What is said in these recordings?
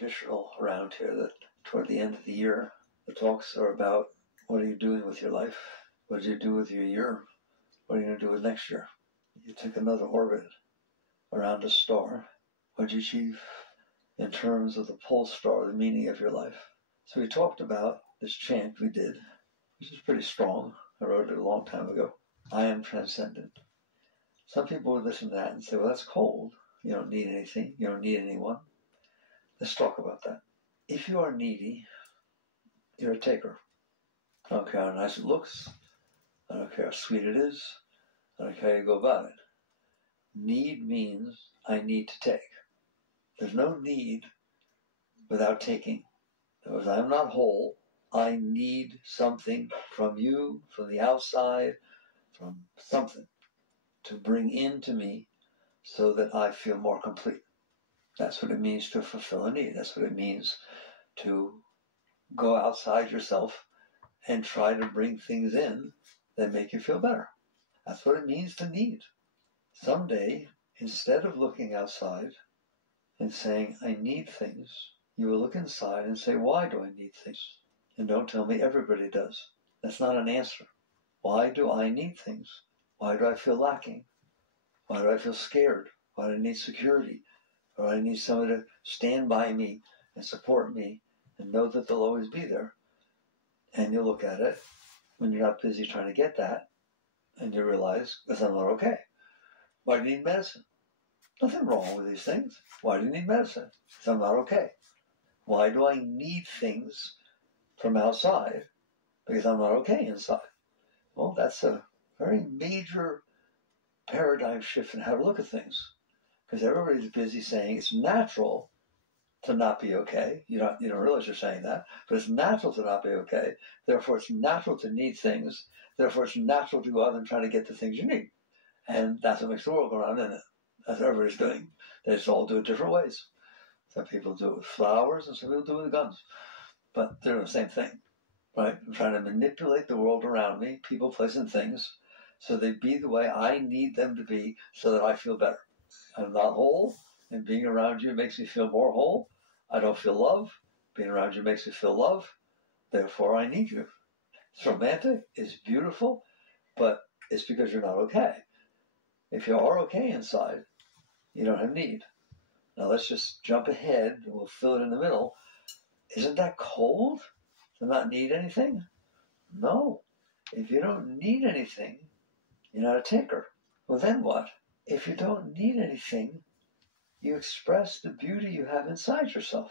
traditional around here that toward the end of the year, the talks are about what are you doing with your life? What did you do with your year? What are you going to do with next year? You took another orbit around a star. What did you achieve in terms of the pole star, the meaning of your life? So we talked about this chant we did, which is pretty strong. I wrote it a long time ago. I am transcendent. Some people would listen to that and say, well, that's cold. You don't need anything. You don't need anyone. Let's talk about that. If you are needy, you're a taker. I don't care how nice it looks. I don't care how sweet it is. I don't care how you go about it. Need means I need to take. There's no need without taking. In other words, I'm not whole. I need something from you, from the outside, from something to bring into me so that I feel more complete. That's what it means to fulfill a need. That's what it means to go outside yourself and try to bring things in that make you feel better. That's what it means to need. Someday, instead of looking outside and saying, I need things, you will look inside and say, why do I need things? And don't tell me everybody does. That's not an answer. Why do I need things? Why do I feel lacking? Why do I feel scared? Why do I need security? Or I need someone to stand by me and support me and know that they'll always be there. And you look at it when you're not busy trying to get that, and you realize, because I'm not okay. Why do you need medicine? Nothing wrong with these things. Why do you need medicine? Because I'm not okay. Why do I need things from outside? Because I'm not okay inside. Well, that's a very major paradigm shift in how to look at things. Because everybody's busy saying it's natural to not be okay. You don't realize you're saying that, but it's natural to not be okay. Therefore, it's natural to need things. Therefore, it's natural to go out and try to get the things you need. And that's what makes the world go around, isn't it? That's what everybody's doing. They just all do it different ways. Some people do it with flowers, and some people do it with guns. But they're doing the same thing, right? I'm trying to manipulate the world around me, people, places, and things, so they be the way I need them to be so that I feel better. I'm not whole, and being around you makes me feel more whole. I don't feel love. Being around you makes me feel love. Therefore, I need you. It's romantic. It's beautiful. But it's because you're not okay. If you are okay inside, you don't have need. Now let's just jump ahead, and we'll fill it in the middle. Isn't that cold to not need anything? No. If you don't need anything, you're not a taker. Well, then what? If you don't need anything, you express the beauty you have inside yourself,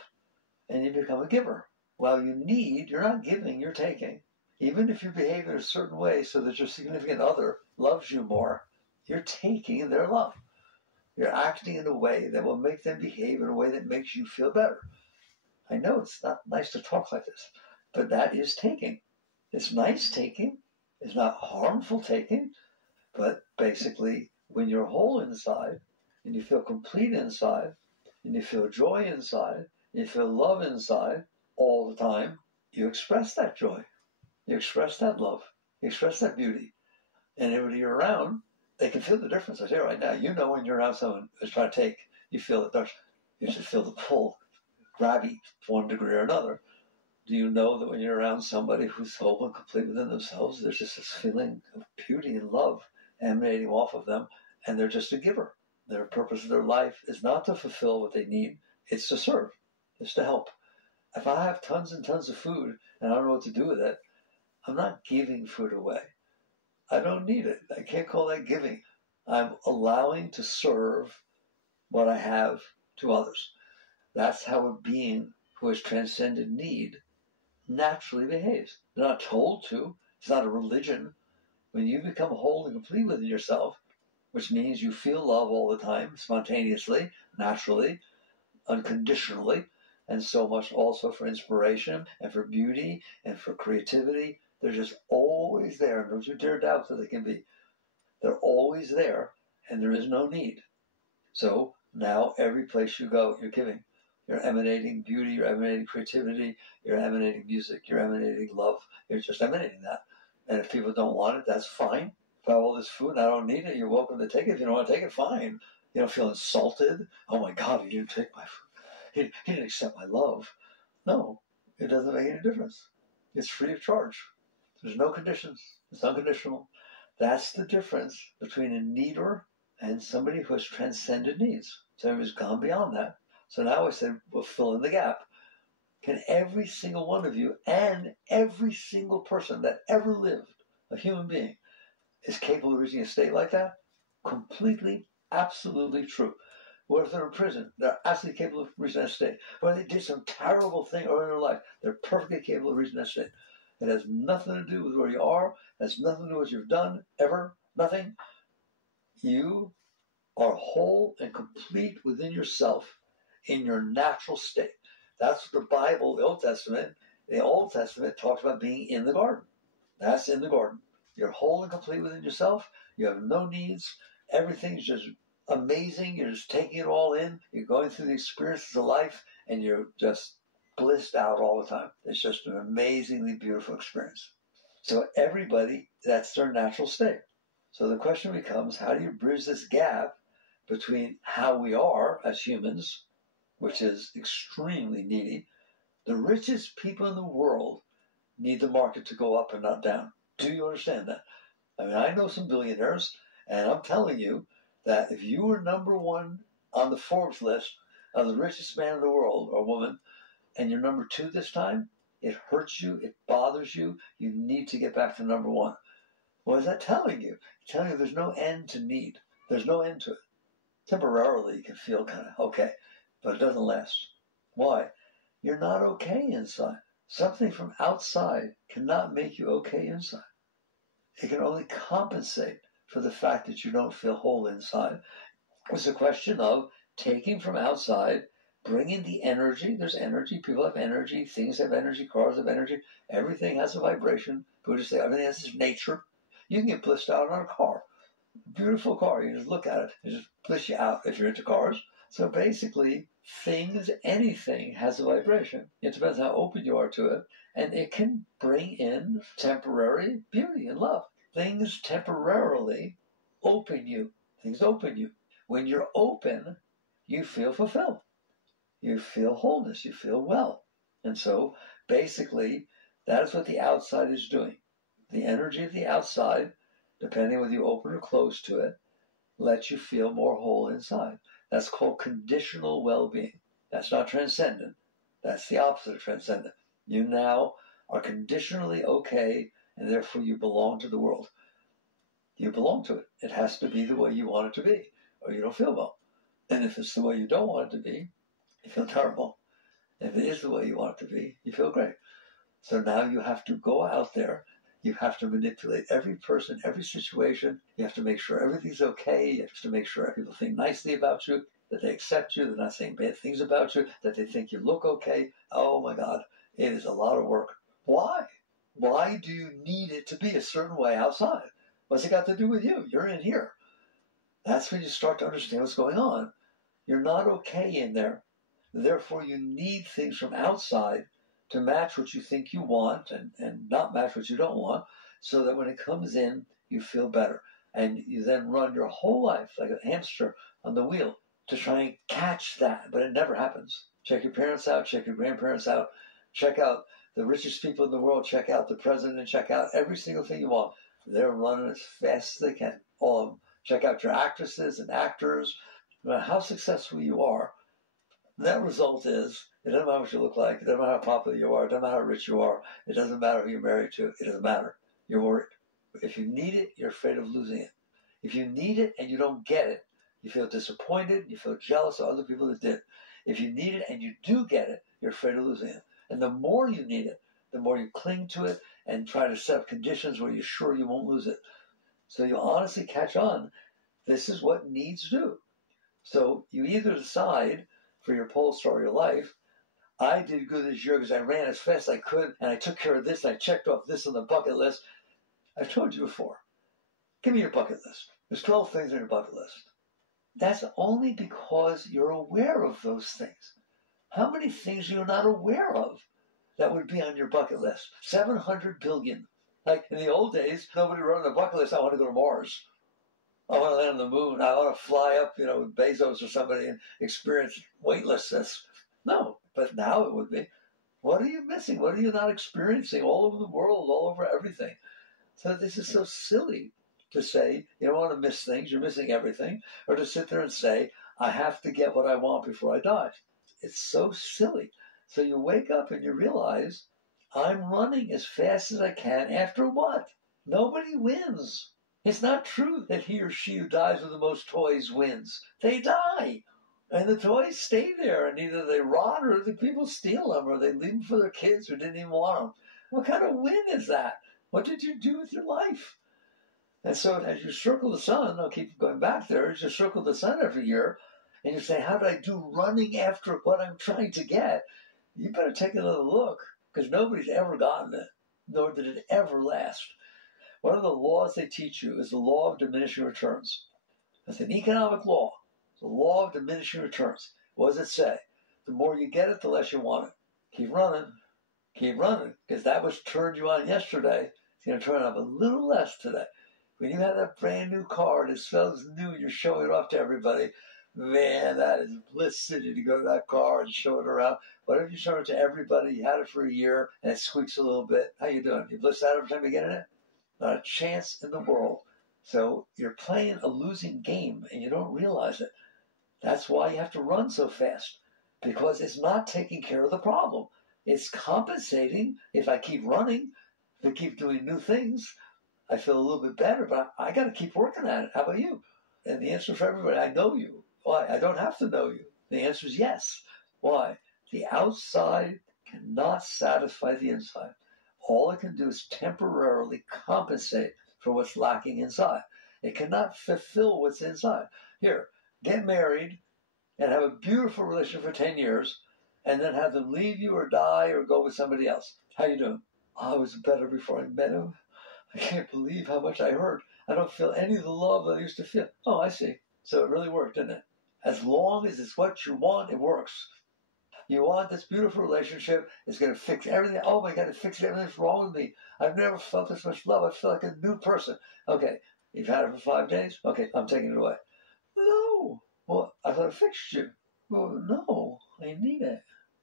and you become a giver. While you need, you're not giving, you're taking. Even if you behave in a certain way so that your significant other loves you more, you're taking their love. You're acting in a way that will make them behave in a way that makes you feel better. I know it's not nice to talk like this, but that is taking. It's nice taking. It's not harmful taking. But basically, when you're whole inside, and you feel complete inside, and you feel joy inside, and you feel love inside all the time, you express that joy. You express that love. You express that beauty. And everybody you're around, they can feel the difference. I tell you right now, you know when you're around someone who's trying to take, you feel it. You just feel the pull, grab you to one degree or another. Do you know that when you're around somebody who's whole and complete within themselves, there's just this feeling of beauty and love emanating off of them, and they're just a giver. Their purpose of their life is not to fulfill what they need, it's to serve, it's to help. If I have tons and tons of food and I don't know what to do with it, I'm not giving food away. I don't need it. I can't call that giving. I'm allowing to serve what I have to others. That's how a being who has transcended need naturally behaves. They're not told to. It's not a religion. When you become whole and complete within yourself, which means you feel love all the time, spontaneously, naturally, unconditionally, and so much also for inspiration and for beauty and for creativity. They're just always there. Don't you dare doubt that they can be. They're always there, and there is no need. So now every place you go, you're giving. You're emanating beauty, you're emanating creativity, you're emanating music, you're emanating love. You're just emanating that. And if people don't want it, that's fine. If I have all this food and I don't need it, you're welcome to take it. If you don't want to take it, fine. You don't feel insulted. Oh my God, you didn't take my food. he didn't accept my love. No, it doesn't make any difference. It's free of charge. There's no conditions. It's unconditional. That's the difference between a needer and somebody who has transcended needs. Somebody who's gone beyond that. So now I said, we'll fill in the gap. Can every single one of you and every single person that ever lived, a human being, is capable of reaching a state like that? Completely, absolutely true. What if they're in prison? They're absolutely capable of reaching that state. Or they did some terrible thing early in their life. They're perfectly capable of reaching that state. It has nothing to do with where you are. It has nothing to do with what you've done, ever. Nothing. You are whole and complete within yourself in your natural state. That's what the Bible, the Old Testament talks about being in the garden. That's in the garden. You're whole and complete within yourself. You have no needs. Everything's just amazing. You're just taking it all in. You're going through the experiences of life, and you're just blissed out all the time. It's just an amazingly beautiful experience. So everybody, that's their natural state. So the question becomes, how do you bridge this gap between how we are as humans, which is extremely needy? The richest people in the world need the market to go up and not down. Do you understand that? I mean, I know some billionaires, and I'm telling you that if you were number one on the Forbes list of the richest man in the world or woman, and you're number two this time, it hurts you, it bothers you, you need to get back to number one. What is that telling you? It's telling you there's no end to need. There's no end to it. Temporarily, you can feel kind of okay, but it doesn't last. Why? You're not okay inside. Something from outside cannot make you okay inside. It can only compensate for the fact that you don't feel whole inside. It's a question of taking from outside, bringing the energy. There's energy. People have energy. Things have energy. Cars have energy. Everything has a vibration. Buddhists say everything has its nature. You can get blissed out on a car. Beautiful car. You just look at it. It just bliss you out if you're into cars. So basically, things, anything has a vibration. It depends how open you are to it. And it can bring in temporary beauty and love. Things temporarily open you. Things open you. When you're open, you feel fulfilled. You feel wholeness. You feel well. And so basically, that is what the outside is doing. The energy of the outside, depending on whether you open or close to it, lets you feel more whole inside. That's called conditional well-being. That's not transcendent. That's the opposite of transcendent. You now are conditionally okay, and therefore you belong to the world. You belong to it. It has to be the way you want it to be, or you don't feel well. And if it's the way you don't want it to be, you feel terrible. If it is the way you want it to be, you feel great. So now you have to go out there. You have to manipulate every person, every situation. You have to make sure everything's okay. You have to make sure people think nicely about you, that they accept you, they're not saying bad things about you, that they think you look okay. Oh my God, it is a lot of work. Why? Why do you need it to be a certain way outside? What's it got to do with you? You're in here. That's when you start to understand what's going on. You're not okay in there. Therefore, you need things from outside to match what you think you want and not match what you don't want, so that when it comes in, you feel better. And you then run your whole life like a hamster on the wheel to try and catch that, but it never happens. Check your parents out, check your grandparents out, check out the richest people in the world, check out the president, check out every single thing you want. They're running as fast as they can, all of them. Check out your actresses and actors. No matter how successful you are, that result is, it doesn't matter what you look like, it doesn't matter how popular you are, it doesn't matter how rich you are, it doesn't matter who you're married to, it doesn't matter. You're worried. If you need it, you're afraid of losing it. If you need it and you don't get it, you feel disappointed, you feel jealous of other people that did. If you need it and you do get it, you're afraid of losing it. And the more you need it, the more you cling to it and try to set up conditions where you're sure you won't lose it. So you honestly catch on, this is what needs do. So you either decide for your pole star of your life, I did good this year because I ran as fast as I could and I took care of this and I checked off this on the bucket list. I've told you before, give me your bucket list. There's 12 things on your bucket list. That's only because you're aware of those things. How many things you're not aware of that would be on your bucket list? 700 billion. Like in the old days, nobody wrote on the bucket list, I want to go to Mars. I want to land on the moon. I want to fly up, with Bezos or somebody and experience weightlessness. No, but now it would be. What are you missing? What are you not experiencing all over the world, all over everything? So this is so silly to say you don't want to miss things, you're missing everything, or to sit there and say, I have to get what I want before I die. It's so silly. So you wake up and you realize, I'm running as fast as I can after what? Nobody wins. It's not true that he or she who dies with the most toys wins. They die. And the toys stay there, and either they rot or the people steal them, or they leave them for their kids who didn't even want them. What kind of win is that? What did you do with your life? And so as you circle the sun, I'll keep going back there, as you circle the sun every year, and you say, how did I do running after what I'm trying to get? You better take another look, because nobody's ever gotten it, nor did it ever last. One of the laws they teach you is the law of diminishing returns. It's an economic law. The law of diminishing returns. What does it say? The more you get it, the less you want it. Keep running, because that which turned you on yesterday is going to turn on a little less today. When you have that brand new car and it smells new and you're showing it off to everybody, man, that is bliss city to go to that car and show it around. What if you show it to everybody, you had it for a year, and it squeaks a little bit? How you doing? You bliss out every time you get in it? Not a chance in the world. So you're playing a losing game and you don't realize it. That's why you have to run so fast, because it's not taking care of the problem. It's compensating. If I keep running, if I keep doing new things, I feel a little bit better, but I got to keep working at it. How about you? And the answer for everybody, I know you. Why? I don't have to know you. The answer is yes. Why? The outside cannot satisfy the inside. All it can do is temporarily compensate for what's lacking inside. It cannot fulfill what's inside. Here, get married and have a beautiful relationship for 10 years and then have them leave you or die or go with somebody else. How you doing? I was better before I met him. I can't believe how much I hurt. I don't feel any of the love that I used to feel. Oh, I see. So it really worked, didn't it? As long as it's what you want, it works. You want this beautiful relationship. It's going to fix everything. Oh my God, it fixed everything that's wrong with me. I've never felt this much love. I feel like a new person. Okay, you've had it for 5 days? Okay, I'm taking it away. No. Well, I thought it fixed you. Well, no, I need it.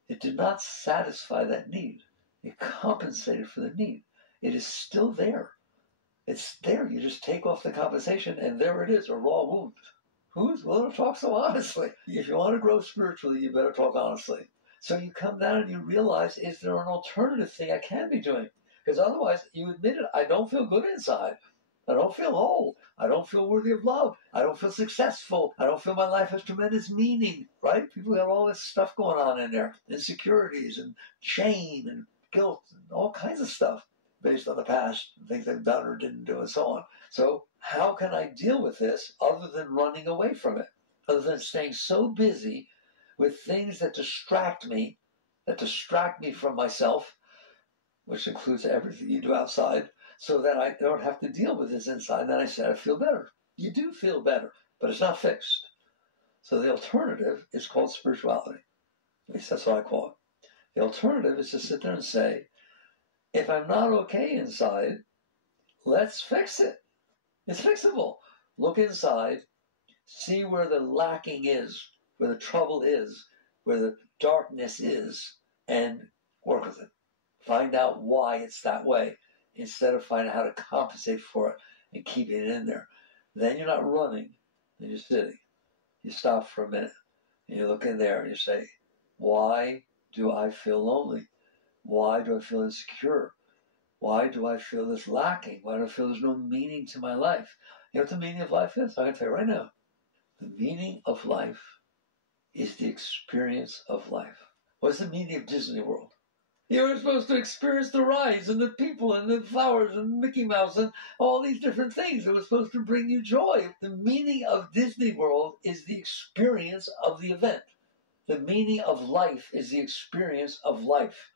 It did not satisfy that need. It compensated for the need. It is still there. It's there. You just take off the compensation, and there it is, a raw wound. Who's willing to talk so honestly? If you want to grow spiritually, you better talk honestly. So you come down and you realize, is there an alternative thing I can be doing? Because otherwise, you admit it, I don't feel good inside. I don't feel whole. I don't feel worthy of love. I don't feel successful. I don't feel my life has tremendous meaning, right? People have all this stuff going on in there, insecurities and shame and guilt and all kinds of stuff based on the past, things they've done or didn't do and so on. So how can I deal with this other than running away from it, other than staying so busy with things that distract me from myself, which includes everything you do outside, so that I don't have to deal with this inside. Then I said, I feel better. You do feel better, but it's not fixed. So the alternative is called spirituality. At least that's what I call it. The alternative is to sit there and say, if I'm not okay inside, let's fix it. It's fixable. Look inside, see where the lacking is, where the trouble is, where the darkness is, and work with it. Find out why it's that way, instead of finding out how to compensate for it and keep it in there. Then you're not running, then you're sitting. You stop for a minute, and you look in there and you say, why do I feel lonely? Why do I feel insecure? Why do I feel this lacking? Why do I feel there's no meaning to my life? You know what the meaning of life is? I'm going to tell you right now. The meaning of life is the experience of life. What's the meaning of Disney World? You were supposed to experience the rides and the people and the flowers and Mickey Mouse and all these different things. It was supposed to bring you joy. The meaning of Disney World is the experience of the event. The meaning of life is the experience of life.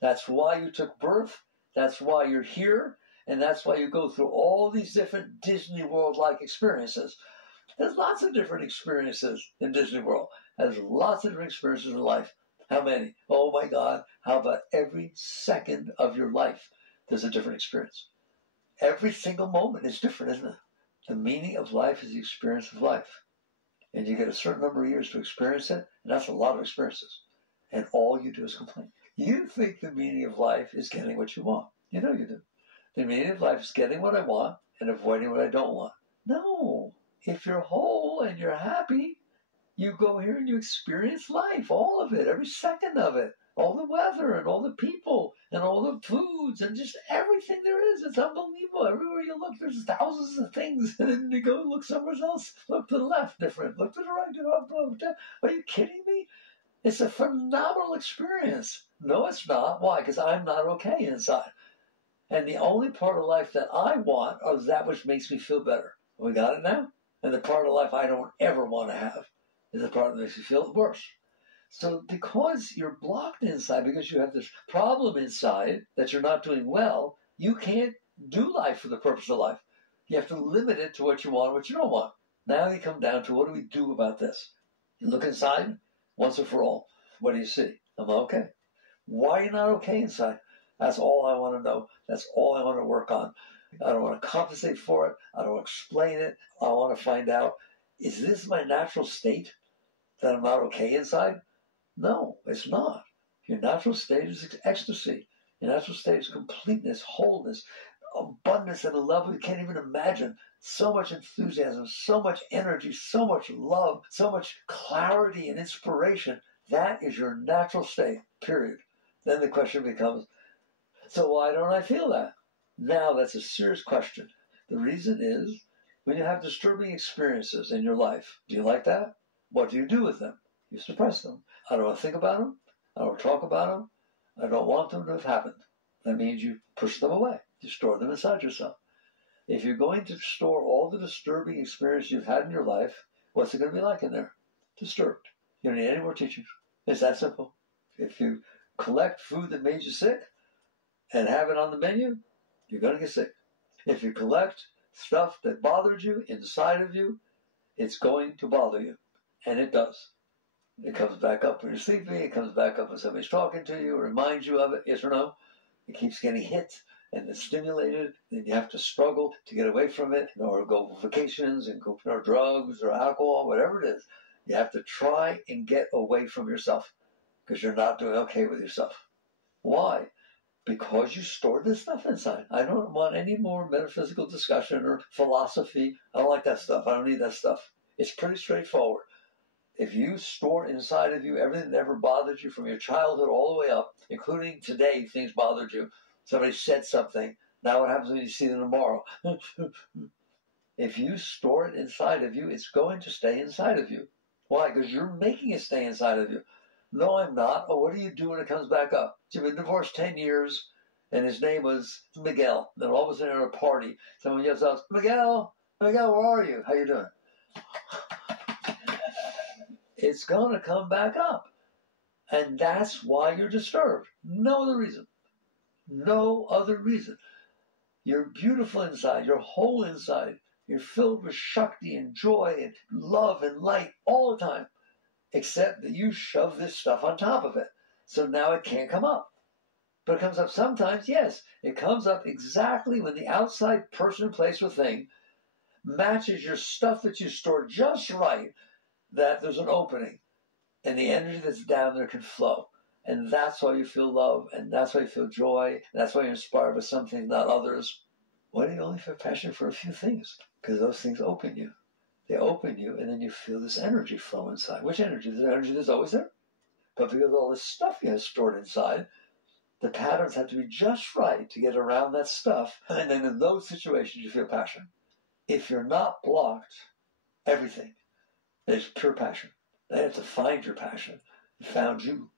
That's why you took birth. That's why you're here. And that's why you go through all these different Disney World-like experiences. There's lots of different experiences in Disney World. There's lots of different experiences in life. How many? Oh my God. How about every second of your life? There's a different experience. Every single moment is different, isn't it? The meaning of life is the experience of life. And you get a certain number of years to experience it, and that's a lot of experiences. And all you do is complain. You think the meaning of life is getting what you want. You know you do. The meaning of life is getting what I want and avoiding what I don't want. No. If you're whole and you're happy, you go here and you experience life, all of it, every second of it, all the weather and all the people and all the foods and just everything there is. It's unbelievable. Everywhere you look, there's thousands of things. And then you go look somewhere else. Look to the left, different. Look to the right, different. Are you kidding me? It's a phenomenal experience. No, it's not. Why? Because I'm not okay inside. And the only part of life that I want is that which makes me feel better. We got it now? And the part of life I don't ever want to have is the part that makes me feel worse. So because you're blocked inside, because you have this problem inside that you're not doing well, you can't do life for the purpose of life. You have to limit it to what you want and what you don't want. Now you come down to, what do we do about this? You look inside, once and for all. What do you see? Am I okay? Why are you not okay inside? That's all I want to know. That's all I want to work on. I don't want to compensate for it. I don't want to explain it. I want to find out, is this my natural state that I'm not okay inside? No, it's not. Your natural state is ecstasy. Your natural state is completeness, wholeness, abundance at a level you can't even imagine. So much enthusiasm, so much energy, so much love, so much clarity and inspiration. That is your natural state, period. Then the question becomes, so why don't I feel that? Now that's a serious question. The reason is, when you have disturbing experiences in your life, do you like that? What do you do with them? You suppress them. I don't want to think about them. I don't want to talk about them. I don't want them to have happened. That means you push them away. You store them inside yourself. If you're going to store all the disturbing experience you've had in your life, what's it going to be like in there? Disturbed. You don't need any more teachings. It's that simple. If you collect food that made you sick and have it on the menu, you're going to get sick. If you collect stuff that bothered you inside of you, it's going to bother you. And it does. It comes back up when you're sleeping. It comes back up when somebody's talking to you, reminds you of it, yes or no. It keeps getting hit and it's stimulated. Then you have to struggle to get away from it, or go for vacations and go for drugs or alcohol, whatever it is. You have to try and get away from yourself because you're not doing okay with yourself. Why? Because you stored this stuff inside. I don't want any more metaphysical discussion or philosophy. I don't like that stuff. I don't need that stuff. It's pretty straightforward. If you store inside of you everything that ever bothered you from your childhood all the way up, including today, things bothered you. Somebody said something. Now what happens when you see them tomorrow? If you store it inside of you, it's going to stay inside of you. Why? Because you're making it stay inside of you. No, I'm not. Oh, what do you do when it comes back up? You've been divorced 10 years, and his name was Miguel. Then all of a sudden at a party, someone yells out, Miguel, Miguel, where are you? How you doing? It's going to come back up. And that's why you're disturbed. No other reason. No other reason. You're beautiful inside. You're whole inside. You're filled with Shakti and joy and love and light all the time. Except that you shove this stuff on top of it. So now it can't come up. But it comes up sometimes, yes. It comes up exactly when the outside person, place, or thing matches your stuff that you stored just right, that there's an opening. And the energy that's down there can flow. And that's why you feel love, and that's why you feel joy, and that's why you're inspired by some things, not others. Why do you only feel passion for a few things? Because those things open you. They open you, and then you feel this energy flow inside. Which energy? The energy that's always there. But because of all this stuff you have stored inside, the patterns have to be just right to get around that stuff. And then in those situations, you feel passion. If you're not blocked, everything is pure passion. They have to find your passion. It found you.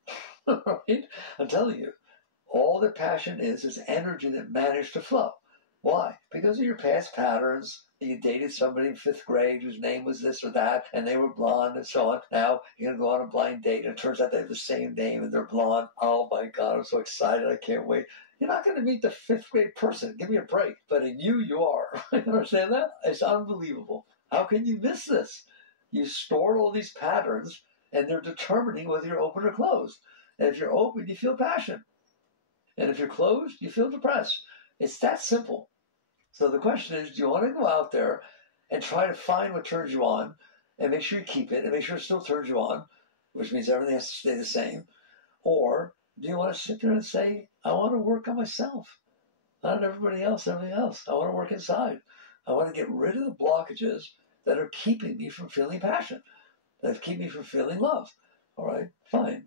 Right? I'm telling you, all that passion is energy that managed to flow. Why? Because of your past patterns. You dated somebody in 5th grade whose name was this or that, and they were blonde and so on. Now you're going to go on a blind date, and it turns out they have the same name and they're blonde. Oh my God, I'm so excited. I can't wait. You're not going to meet the 5th grade person. Give me a break. But in you, you are. You understand that? It's unbelievable. How can you miss this? You store all these patterns, and they're determining whether you're open or closed. And if you're open, you feel passion. And if you're closed, you feel depressed. It's that simple. So the question is, do you want to go out there and try to find what turns you on and make sure you keep it and make sure it still turns you on, which means everything has to stay the same? Or do you want to sit there and say, I want to work on myself, not on everybody else, everything else. I want to work inside. I want to get rid of the blockages that are keeping me from feeling passion, that keep me from feeling love. All right, fine.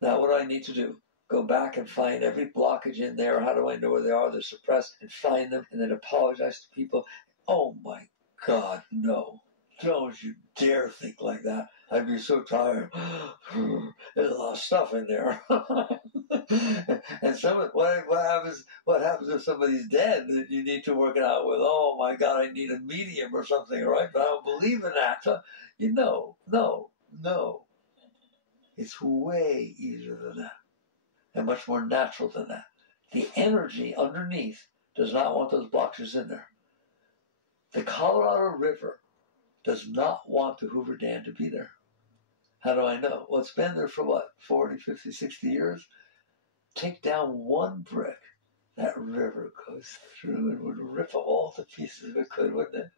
Now what do I need to do? Go back and find every blockage in there. How do I know where they are? They're suppressed, and find them and then apologize to people. Oh my God, no. Don't you dare think like that. I'd be so tired. There's a lot of stuff in there. And what happens if somebody's dead that you need to work it out with? Oh my God, I need a medium or something, right? But I don't believe in that. So, no. It's way easier than that and much more natural than that. The energy underneath does not want those blockages in there. The Colorado River does not want the Hoover Dam to be there. How do I know? Well, it's been there for what, 40, 50, 60 years? Take down one brick, that river goes through and would rip all the pieces if it could, wouldn't it?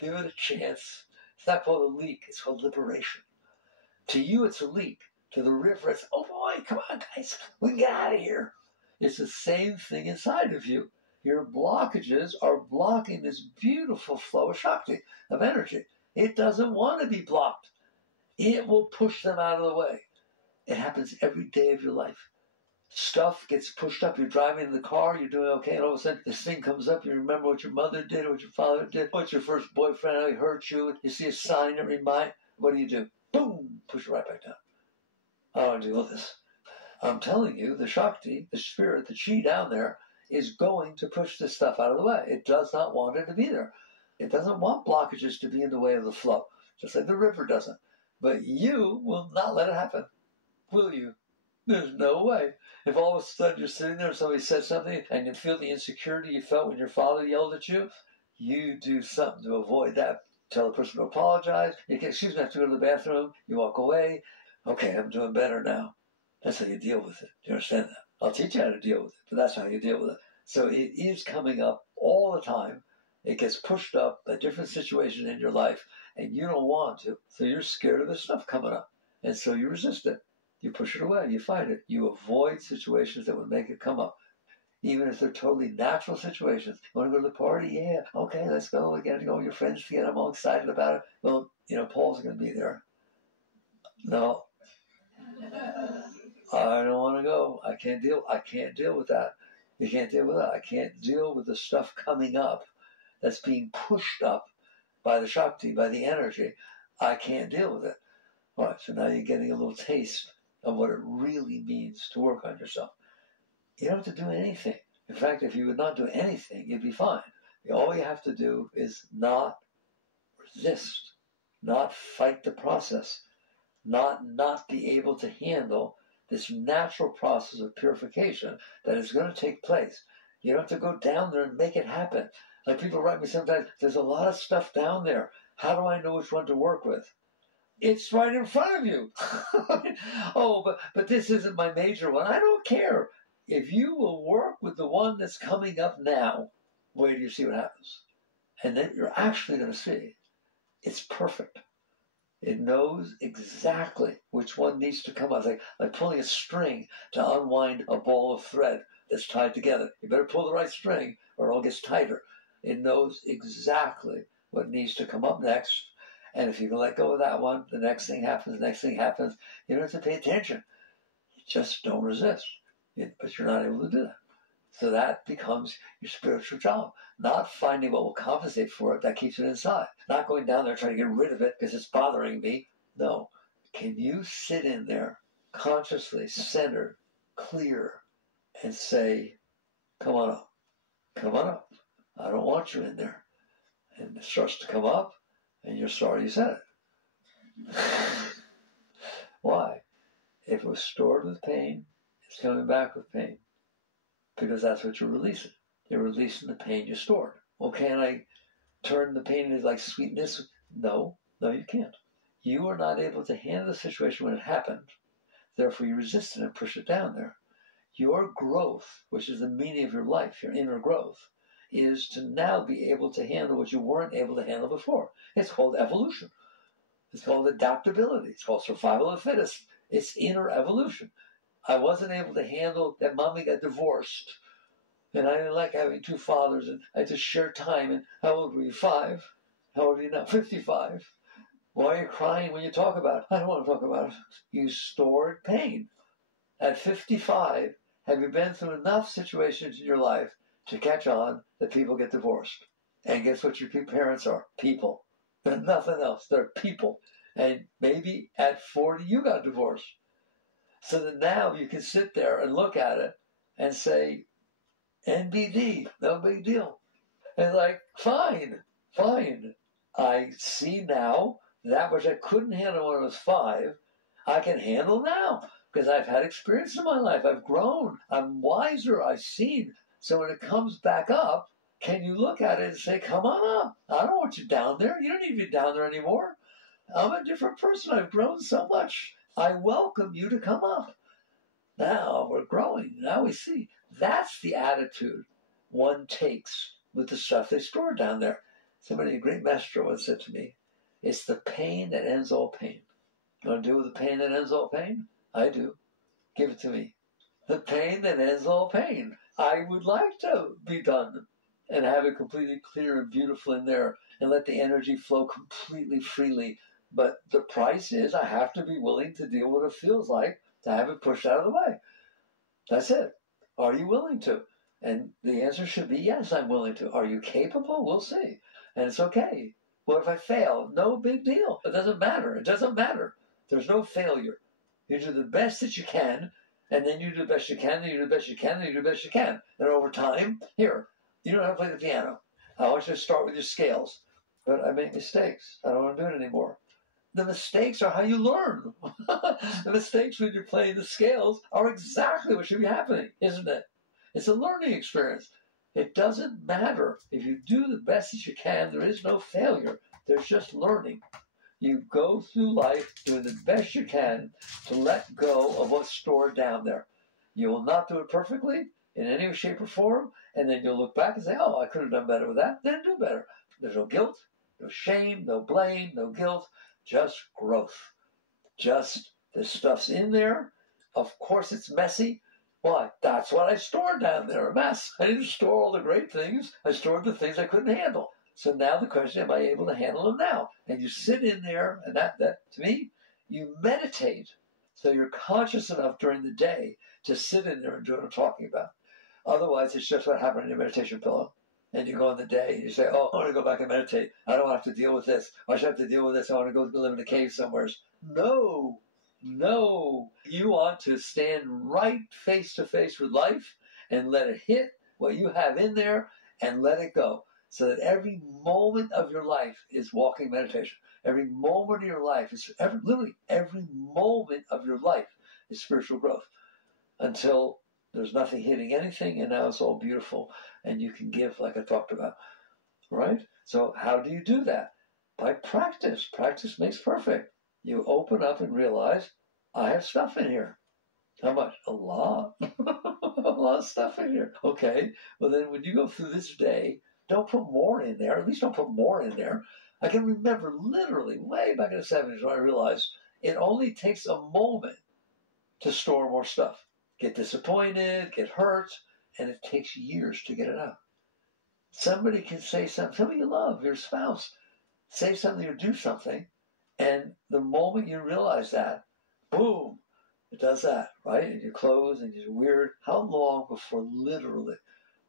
Give it a chance. It's not called a leak, it's called liberation. To you, it's a leak. To the river, it's, oh boy, come on, guys, we can get out of here. It's the same thing inside of you. Your blockages are blocking this beautiful flow of Shakti, of energy. It doesn't want to be blocked. It will push them out of the way. It happens every day of your life. Stuff gets pushed up. You're driving in the car, you're doing okay, and all of a sudden this thing comes up. You remember what your mother did, or what your father did, what your first boyfriend, how he hurt you. You see a sign that reminds. What do? Boom! Push it right back down. I don't want to deal with this. I'm telling you, the Shakti, the spirit, the chi down there is going to push this stuff out of the way. It does not want it to be there. It doesn't want blockages to be in the way of the flow, just like the river doesn't. But you will not let it happen, will you? There's no way. If all of a sudden you're sitting there and somebody says something and you feel the insecurity you felt when your father yelled at you, you do something to avoid that. Tell the person to apologize. You can, excuse me, I have to go to the bathroom. You walk away. Okay, I'm doing better now. That's how you deal with it. Do you understand that? I'll teach you how to deal with it, but that's how you deal with it. So it is coming up all the time. It gets pushed up by different situations in your life, and you don't want to. So you're scared of this stuff coming up. And so you resist it. You push it away. You fight it. You avoid situations that would make it come up. Even if they're totally natural situations. You want to go to the party? Yeah. Okay, let's go. We got to go with your friends together. I'm all excited about it. Well, Paul's going to be there. No. I don't want to go. I can't deal with that. You can't deal with that. I can't deal with the stuff coming up that's being pushed up by the Shakti, by the energy. I can't deal with it. All right, so now you're getting a little taste of what it really means to work on yourself. You don't have to do anything. In fact, if you would not do anything, you'd be fine. All you have to do is not resist, not fight the process, not be able to handle this natural process of purification that is going to take place. You don't have to go down there and make it happen. Like people write me sometimes, there's a lot of stuff down there. How do I know which one to work with? It's right in front of you. Oh, but this isn't my major one. I don't care. If you will work with the one that's coming up now, wait till you see what happens. And then you're actually going to see it's perfect. It knows exactly which one needs to come out. It's like pulling a string to unwind a ball of thread that's tied together. You better pull the right string or it all gets tighter. It knows exactly what needs to come up next. And if you can let go of that one, the next thing happens, You don't have to pay attention. You just don't resist. But you're not able to do that. So that becomes your spiritual job. Not finding what will compensate for it, that keeps it inside. Not going down there trying to get rid of it because it's bothering me. No. Can you sit in there consciously, centered, clear, and say, come on up. Come on up. I don't want you in there. And it starts to come up, and you're sorry you said it. Why? If it was stored with pain, it's coming back with pain. Because that's what you're releasing. You're releasing the pain you stored. Well, can I turn the pain into like sweetness? No, you can't. You are not able to handle the situation when it happened. Therefore, you resist it and push it down there. Your growth, which is the meaning of your life, your inner growth, is to now be able to handle what you weren't able to handle before. It's called evolution. It's called adaptability. It's called survival of the fittest. It's inner evolution. I wasn't able to handle that mommy got divorced. And I didn't like having two fathers, and I had to share time. And how old were you? 5? How old are you now? 55. Why are you crying when you talk about it? I don't want to talk about it. You stored pain. At 55, have you been through enough situations in your life to catch on that people get divorced? And guess what your parents are? People. They're nothing else. They're people. And maybe at 40, you got divorced. So that now you can sit there and look at it and say, NBD, no big deal. And like, fine. I see now that which I couldn't handle when I was 5, I can handle now because I've had experience in my life. I've grown. I'm wiser. I've seen. So when it comes back up, can you look at it and say, come on up. I don't want you down there. You don't need to be down there anymore. I'm a different person. I've grown so much. I welcome you to come up. Now we're growing. Now we see. That's the attitude one takes with the stuff they store down there. Somebody, a great master once said to me, it's the pain that ends all pain. You want to deal with the pain that ends all pain? I do. Give it to me. The pain that ends all pain. I would like to be done and have it completely clear and beautiful in there and let the energy flow completely freely. But the price is I have to be willing to deal with what it feels like to have it pushed out of the way. That's it. Are you willing to? And the answer should be yes, I'm willing to. Are you capable? We'll see. And it's okay. Well, if I fail, no big deal. It doesn't matter. It doesn't matter. There's no failure. You do the best that you can, and then you do the best you can, then you do the best you can, then you do the best you can. And over time, here, you don't have to play the piano. I want you to start with your scales. But I make mistakes. I don't want to do it anymore. The mistakes are how you learn. The mistakes when you're playing the scales are exactly what should be happening, isn't it? It's a learning experience. It doesn't matter. If you do the best that you can, there is no failure. There's just learning. You go through life doing the best you can to let go of what's stored down there. You will not do it perfectly in any way, shape, or form, and then you'll look back and say, oh, I could have done better with that. Then do better. There's no guilt, no shame, no blame, no guilt, just growth. Just the stuff's in there. Of course it's messy. Why? That's what I stored down there, a mess. I didn't store all the great things. I stored the things I couldn't handle. So now the question, am I able to handle them now? And you sit in there, and that to me, you meditate. So you're conscious enough during the day to sit in there and do what I'm talking about. Otherwise, it's just what happened in your meditation pillow. And you go in the day, and you say, oh, I want to go back and meditate. I don't have to deal with this. Why should I have to deal with this? I want to go live in a cave somewhere. No. You want to stand right face to face with life and let it hit what you have in there and let it go. So that every moment of your life is walking meditation. Every moment of your life is literally every moment of your life is spiritual growth until there's nothing hitting anything, and now it's all beautiful, and you can give like I talked about, right? So how do you do that? By practice. Practice makes perfect. You open up and realize, I have stuff in here. How much? A lot. A lot of stuff in here. Okay, well then when you go through this day, don't put more in there. At least don't put more in there. I can remember literally way back in the 70s when I realized it only takes a moment to store more stuff. Get disappointed, get hurt, and it takes years to get it out. Somebody can say something, somebody you love, your spouse, say something or do something, and the moment you realize that, boom, it does that, right? And your clothes and you're weird. How long before literally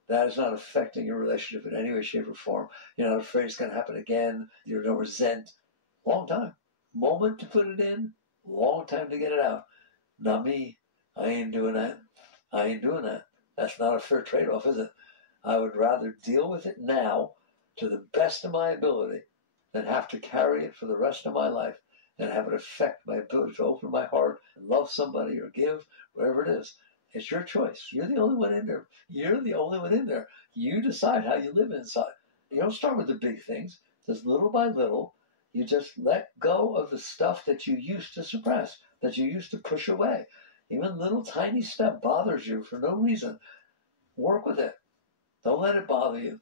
that is not affecting your relationship in any way, shape, or form? You're not afraid it's going to happen again. You're no resent. Long time. Moment to put it in, long time to get it out. Not me. I ain't doing that. That's not a fair trade-off, is it? I would rather deal with it now to the best of my ability than have to carry it for the rest of my life and have it affect my ability to open my heart and love somebody or give, whatever it is. It's your choice. You're the only one in there. You decide how you live inside. You don't start with the big things. Just little by little, you just let go of the stuff that you used to suppress, that you used to push away. Even little tiny stuff bothers you for no reason. Work with it. Don't let it bother you.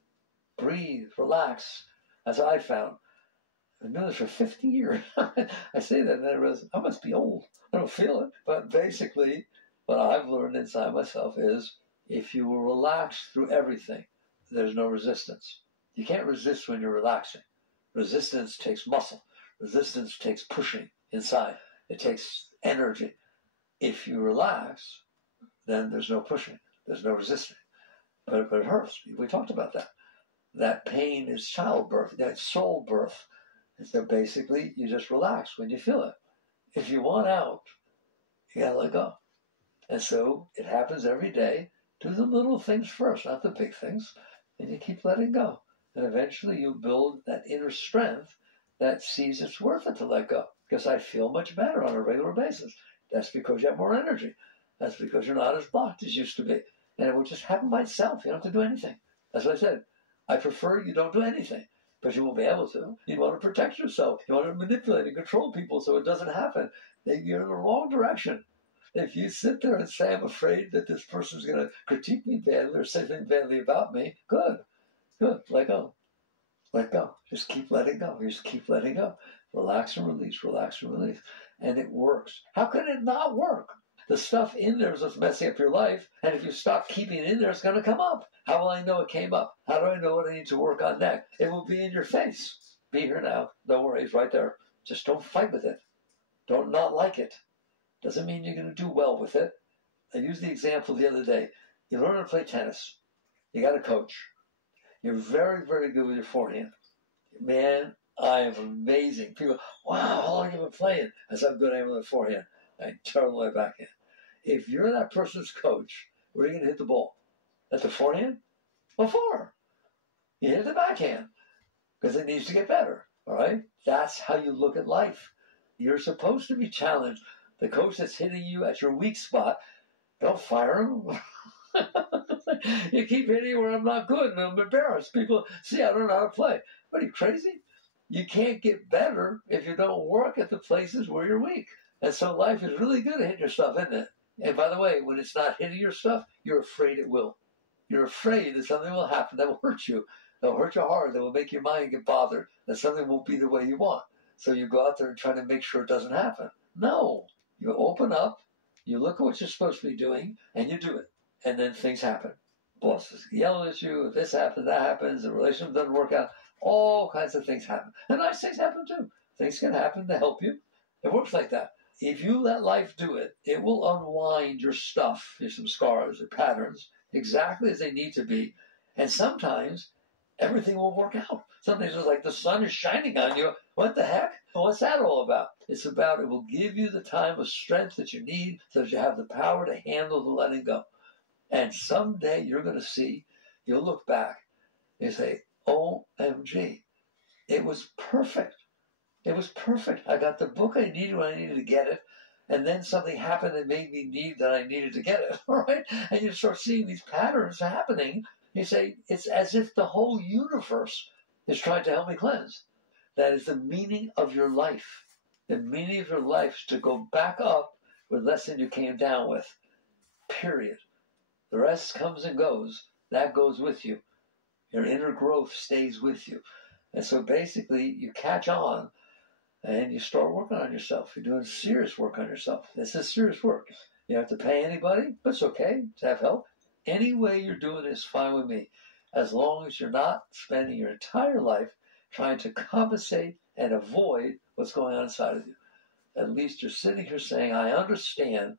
Breathe, relax. That's what I found. I've been doing this for 50 years. I say that and then I realize I must be old. I don't feel it. But basically, what I've learned inside myself is if you will relax through everything, there's no resistance. You can't resist when you're relaxing. Resistance takes muscle. Resistance takes pushing inside. It takes energy. If you relax, then there's no pushing. There's no resisting. But it hurts. We talked about that. That pain is childbirth. That's soul birth. And so basically, you just relax when you feel it. If you want out, you gotta let go. And so it happens every day. Do the little things first, not the big things. And you keep letting go. And eventually you build that inner strength that sees it's worth it to let go. Because I feel much better on a regular basis. That's because you have more energy. That's because you're not as blocked as you used to be. And it will just happen by itself. You don't have to do anything. That's what I said. I prefer you don't do anything. But you won't be able to. You want to protect yourself. You want to manipulate and control people so it doesn't happen. You're in the wrong direction. If you sit there and say, I'm afraid that this person's going to critique me badly or say something badly about me, good. Let go. Let go. Just keep letting go. Just keep letting go. Relax and release, relax and release. And it works. How can it not work? The stuff in there is what's messing up your life. And if you stop keeping it in there, it's going to come up. How will I know it came up? How do I know what I need to work on next? It will be in your face. Be here now. Don't worry. It's right there. Just don't fight with it. Don't not like it. Doesn't mean you're going to do well with it. I used the example the other day. You learn to play tennis. You got a coach. You're very, very good with your forehand. Man, I am amazing. People, wow, how long have you been playing? I said, I'm good at with the forehand. I turn my backhand. If you're that person's coach, where are you going to hit the ball? At the forehand? What for? You hit the backhand because it needs to get better. All right? That's how you look at life. You're supposed to be challenged. The coach that's hitting you at your weak spot, don't fire him. You keep hitting where I'm not good and I'm embarrassed. People see I don't know how to play. What are you, crazy? You can't get better if you don't work at the places where you're weak. And so life is really good at hitting your stuff, isn't it? And by the way, when it's not hitting your stuff, you're afraid it will. You're afraid that something will happen that will hurt you. That will hurt your heart. That will make your mind get bothered. That something won't be the way you want. So you go out there and try to make sure it doesn't happen. No. You open up, you look at what you're supposed to be doing, and you do it. And then things happen. Bosses yell at you, this happens, that happens, the relationship doesn't work out. All kinds of things happen. And nice things happen too. Things can happen to help you. It works like that. If you let life do it, it will unwind your stuff, your some scars or patterns, exactly as they need to be. And sometimes everything will work out. Sometimes it's like the sun is shining on you. What the heck? What's that all about? It's about it will give you the time of strength that you need so that you have the power to handle the letting go. And someday you're going to see, you'll look back and say, OMG, it was perfect. It was perfect. I got the book I needed when I needed to get it. And then something happened that made me need that I needed to get it. All right? And you start seeing these patterns happening. You say, it's as if the whole universe is trying to help me cleanse. That is the meaning of your life. The meaning of your life is to go back up with less than you came down with. Period. The rest comes and goes. That goes with you. Your inner growth stays with you. And so basically, you catch on and you start working on yourself. You're doing serious work on yourself. This is serious work. You don't have to pay anybody, but it's okay to have help. Any way you're doing it is fine with me, as long as you're not spending your entire life trying to compensate and avoid what's going on inside of you. At least you're sitting here saying, I understand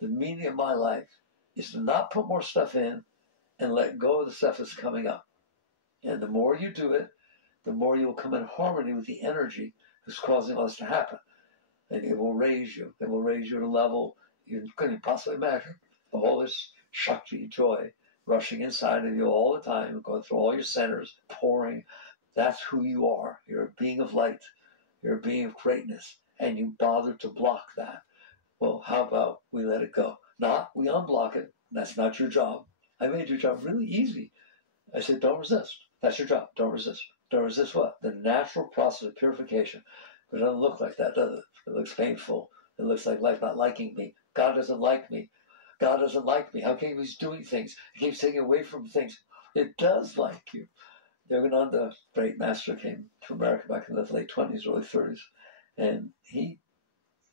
the meaning of my life is to not put more stuff in and let go of the stuff that's coming up. And the more you do it, the more you will come in harmony with the energy that's causing all this to happen. And it will raise you. It will raise you to a level you couldn't possibly imagine. All this Shakti, joy, rushing inside of you all the time, going through all your centers, pouring. That's who you are. You're a being of light. You're a being of greatness. And you bother to block that. Well, how about we let it go? Not, we unblock it. That's not your job. I made your job really easy. I said, don't resist. That's your job. Don't resist. Don't resist what? The natural process of purification. But it doesn't look like that, does it? It looks painful. It looks like life not liking me. God doesn't like me. God doesn't like me. How come he's doing things? He keeps taking away from things. It does like you. Yogananda, great master, came to America back in the late 20s, early 30s. And he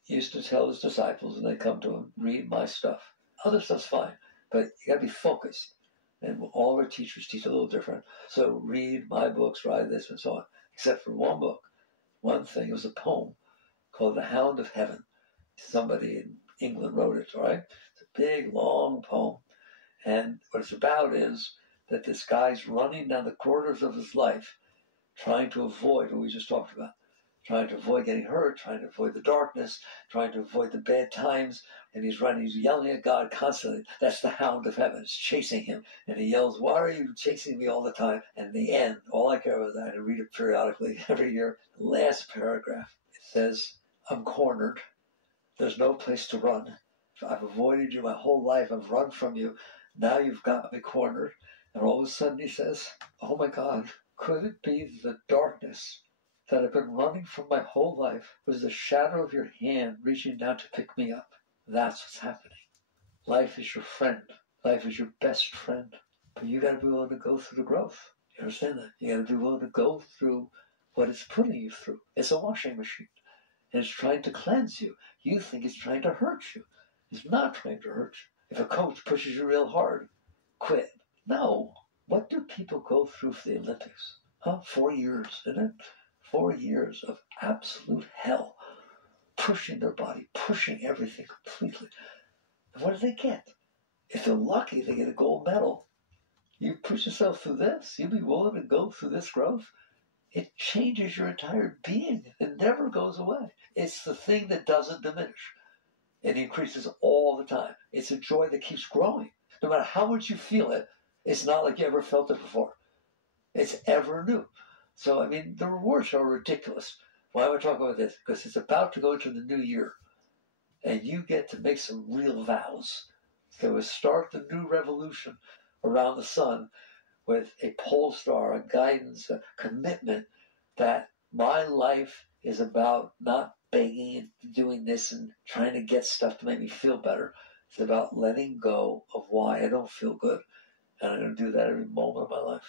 used to tell his disciples, and they come to him, read my stuff. Other stuff's fine, but you got to be focused. And all our teachers teach a little different. So read my books, write this, and so on. Except for one book, one thing. It was a poem called The Hound of Heaven. Somebody in England wrote it, all right? It's a big, long poem. And what it's about is that this guy's running down the corridors of his life, trying to avoid what we just talked about. Trying to avoid getting hurt, trying to avoid the darkness, trying to avoid the bad times. And he's running, he's yelling at God constantly. That's the hound of heaven. It's chasing him. And he yells, why are you chasing me all the time? And in the end, all I care about is that I read it periodically every year. The last paragraph, it says, I'm cornered. There's no place to run. I've avoided you my whole life. I've run from you. Now you've got me cornered. And all of a sudden he says, oh my God, could it be the darkness that I've been running from my whole life was the shadow of your hand reaching down to pick me up? That's what's happening. Life is your friend. Life is your best friend. But you got to be willing to go through the growth. You understand that? You got to be willing to go through what it's putting you through. It's a washing machine. And it's trying to cleanse you. You think it's trying to hurt you. It's not trying to hurt you. If a coach pushes you real hard, quit. No. What do people go through for the Olympics? 4 years, isn't it? 4 years of absolute hell. Pushing their body, pushing everything completely. And what do they get? If they're lucky, they get a gold medal. You push yourself through this, you'd be willing to go through this growth. It changes your entire being. It never goes away. It's the thing that doesn't diminish. It increases all the time. It's a joy that keeps growing. No matter how much you feel it, it's not like you ever felt it before. It's ever new. So, I mean, the rewards are ridiculous. Why am I talking about this? Because it's about to go into the new year. And you get to make some real vows. So we start the new revolution around the sun with a pole star, a guidance, a commitment that my life is about not begging and doing this and trying to get stuff to make me feel better. It's about letting go of why I don't feel good. And I'm going to do that every moment of my life.